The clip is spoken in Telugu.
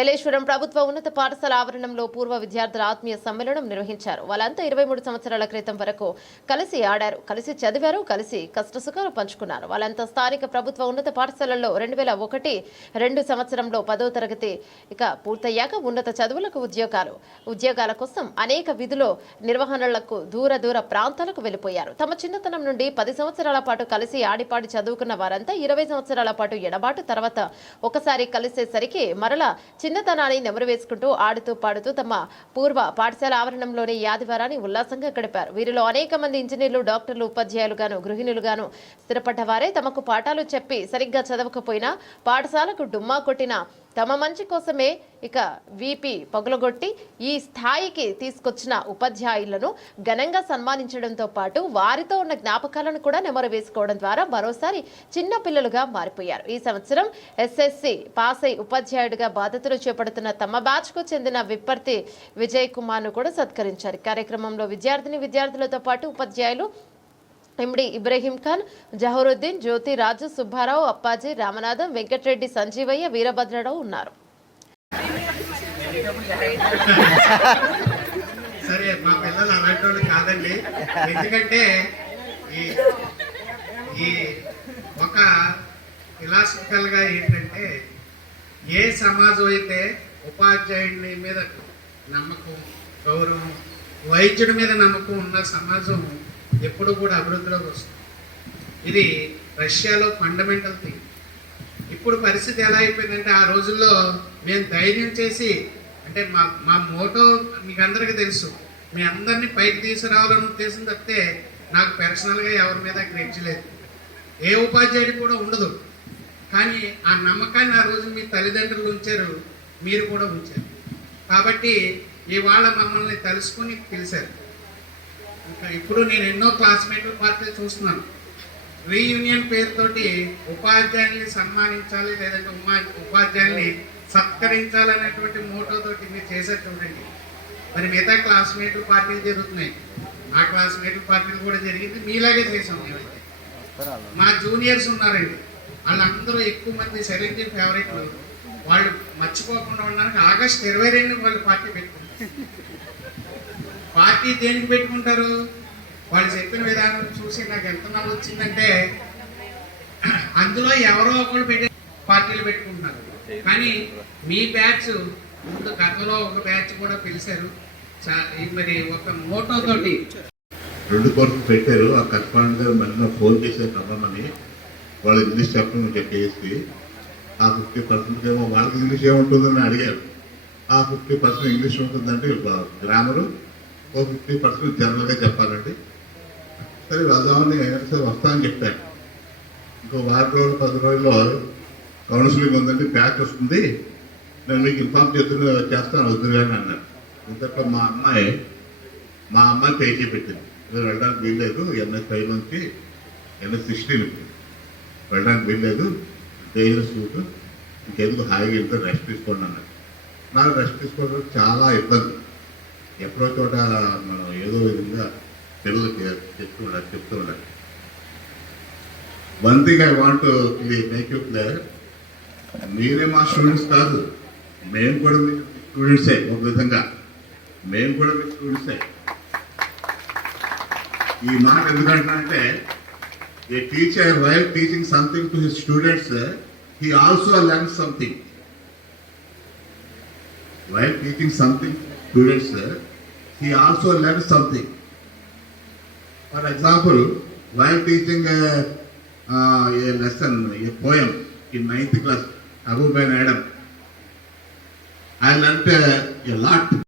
ఏలేశ్వరం ప్రభుత్వ ఉన్నత పాఠశాల ఆవరణంలో పూర్వ విద్యార్థుల ఆత్మీయ సమ్మేళనం నిర్వహించారు. వాళ్ళంతా ఇరవై మూడు సంవత్సరాల క్రితం వరకు కలిసి ఆడారు. కలిసి చదివారు కలిసి కష్టసుఖాలు పంచుకున్నారు. వాళ్ళంతా స్థానిక ప్రభుత్వ ఉన్నత పాఠశాలల్లో రెండు వేల ఒకటి రెండు సంవత్సరంలో పదో తరగతి ఇక పూర్తయ్యాక ఉన్నత చదువులకు ఉద్యోగాలు. ఉద్యోగాల కోసం అనేక విధులు నిర్వహణలకు దూర దూర ప్రాంతాలకు వెళ్ళిపోయారు. తమ చిన్నతనం నుండి పది సంవత్సరాల పాటు కలిసి ఆడిపాడి చదువుకున్న వారంతా ఇరవై సంవత్సరాల పాటు ఎడబాటు తర్వాత ఒకసారి కలిసేసరికి మరలా చిన్నతనాన్ని నెమరు వేసుకుంటూ ఆడుతూ పాడుతూ తమ పూర్వ పాఠశాల ఆవరణంలోని యాదివారాన్ని ఉల్లాసంగా గడిపారు. వీరిలో అనేక మంది ఇంజనీర్లు డాక్టర్లు ఉపాధ్యాయులుగాను గృహిణులుగాను స్థిరపడ్డవారే తమకు పాఠాలు చెప్పి సరిగ్గా చదవకపోయినా పాఠశాలకు డుమ్మా కొట్టిన తమ మంచి కోసమే ఇక వీపీ పగులగొట్టి ఈ స్థాయికి తీసుకొచ్చిన ఉపాధ్యాయులను ఘనంగా సన్మానించడంతో పాటు వారితో ఉన్న జ్ఞాపకాలను కూడా నెమరు వేసుకోవడం ద్వారా మరోసారి చిన్న పిల్లలుగా మారిపోయారు. ఈ సంవత్సరం ఎస్ఎస్సి పాస్ అయి ఉపాధ్యాయుడిగా బాధ్యతలు చేపడుతున్న తమ బ్యాచ్కు చెందిన విప్పర్తి విజయ్ కుమార్ను కూడా సత్కరించారు. కార్యక్రమంలో విద్యార్థిని విద్యార్థులతో పాటు ఉపాధ్యాయులు ఎండి ఇబ్రహీం ఖాన్ జహరుద్దీన్ జ్యోతి రాజు సుబ్బారావు అప్పాజీ రామనాథం వెంకటరెడ్డి సంజీవయ్య వీరభద్రరావు ఉన్నారు. సరే మా పిల్లలు అలాంటి కాదండి. ఎందుకంటే ఈ ఈ ఒక ఫిలాసఫికల్గా ఏంటంటే ఏ సమాజం అయితే ఉపాధ్యాయుడి మీద నమ్మకం గౌరవం వైద్యుడి మీద నమ్మకం ఉన్న సమాజం ఎప్పుడు కూడా అభివృద్ధిలోకి వస్తుంది. ఇది రష్యాలో ఫండమెంటల్ థింగ్ ఇప్పుడు పరిస్థితి ఎలా అయిపోయిందంటే ఆ రోజుల్లో మేము ధైర్యం చేసి అంటే మా మా మోటో మీకు అందరికీ తెలుసు మీ అందరినీ పైకి తీసుకురావాలని ఉద్దేశం తప్పితే నాకు పర్సనల్గా ఎవరి మీద గ్రెడ్జ్ లేదు. ఏ ఉపాధ్యాయుడు కూడా ఉండదు. కానీ ఆ నమ్మకాన్ని ఆ రోజు మీ తల్లిదండ్రులు ఉంచారు మీరు కూడా ఉంచారు. కాబట్టి ఇవాళ మమ్మల్ని తలుసుకుని పిలిచారు. ఇంకా ఇప్పుడు నేను ఎన్నో క్లాస్మేట్ల పార్టీలు చూస్తున్నాను. రీయూనియన్ పేరుతోటి ఉపాధ్యాయుల్ని సన్మానించాలి లేదంటే ఉమా ఉపాధ్యాయుల్ని సత్కరించాలనేటువంటి మోటోతోటి మీరు చేశారు చూడండి. మరి మిగతా క్లాస్మేట్ల పార్టీలు జరుగుతున్నాయి. ఆ క్లాస్మేట్ల పార్టీలు కూడా జరిగింది. మీలాగే చేసాం మేమైతే. మా జూనియర్స్ ఉన్నారండి. వాళ్ళందరూ ఎక్కువ మంది సెలెక్టివ్ ఫేవరెట్లు వాళ్ళు మర్చిపోకుండా ఉండడానికి ఆగస్ట్ ఇరవై రెండు వాళ్ళు పార్టీ పెట్టుకున్నారు. పార్టీ దేనికి పెట్టుకుంటారు? వాళ్ళు చెప్పిన విధానం చూసి నాకు ఎంత నవ్వు వచ్చిందంటే అందులో ఎవరో ఒకరు పెట్టే పార్టీలు పెట్టుకుంటున్నారు. కానీ మీ బ్యాచ్ ముందు గతంలో ఒక బ్యాచ్ కూడా పిలిచారు. మరి ఒక మోటో తోటి. రెండు కోర్సులు పెట్టారు. ఆ కరెస్పాండెంట్ గారు మళ్ళీ ఫోన్ చేశారు రమ్మని. వాళ్ళు ఇంగ్లీష్ చెప్పమని చెప్పేసి ఆ ఫిఫ్టీ పర్సెంట్ ఏమో వాళ్ళకి ఇంగ్లీష్ ఏముంటుందని అడిగారు. ఆ ఫిఫ్టీ పర్సెంట్ ఇంగ్లీష్ ఉంటుందంటే గ్రామరు ఓ ఫిఫ్టీ పర్సెంట్ జనరల్గా చెప్పాలండి. సరే వెళ్దామని సరే వస్తామని చెప్పాను. ఇంకో వారం రోజులు పది రోజుల్లో కౌన్సిలింగ్ ఉందండి బ్యాక్ వస్తుంది. నేను మీకు ఇన్ఫార్మ్ చేస్తున్నా చేస్తాను వద్దులే అని ఇంతక ఇంతట్లో మా అమ్మాయి మా అమ్మాయి పే పెట్టింది మీరు వెళ్ళడానికి వీల్లేదు ఎన్ఎస్ ఫైవ్ నుంచి ఎన్ఎస్ సిక్స్టీన్ వెళ్ళడానికి వీల్లేదు డైలీ సూట్. ఇంకెందుకు హాయిగా వెళ్తే రెస్ట్ తీసుకోండి అన్నాడు నాకు రెస్ట్ తీసుకోవడం చాలా ఇబ్బంది. ఎక్కడో చోట మనం ఏదో విధంగా పిల్లలకి చెప్తూ ఉండాలి చెప్తూ ఉండాలి. One thing I want make you clear మీరే మా స్టూడెంట్స్ కాదు మేము కూడా మీ స్టూడెంట్సే ఒక విధంగా. మేము కూడా మీ స్టూడెంట్సే ఈ మాట ఎందుకంటే a teacher while teaching something to his students he also learn something while teaching something students he also learn something for example while teaching a lesson a poem in ninth class Abou Ben Adhem I learnt uh, a lot.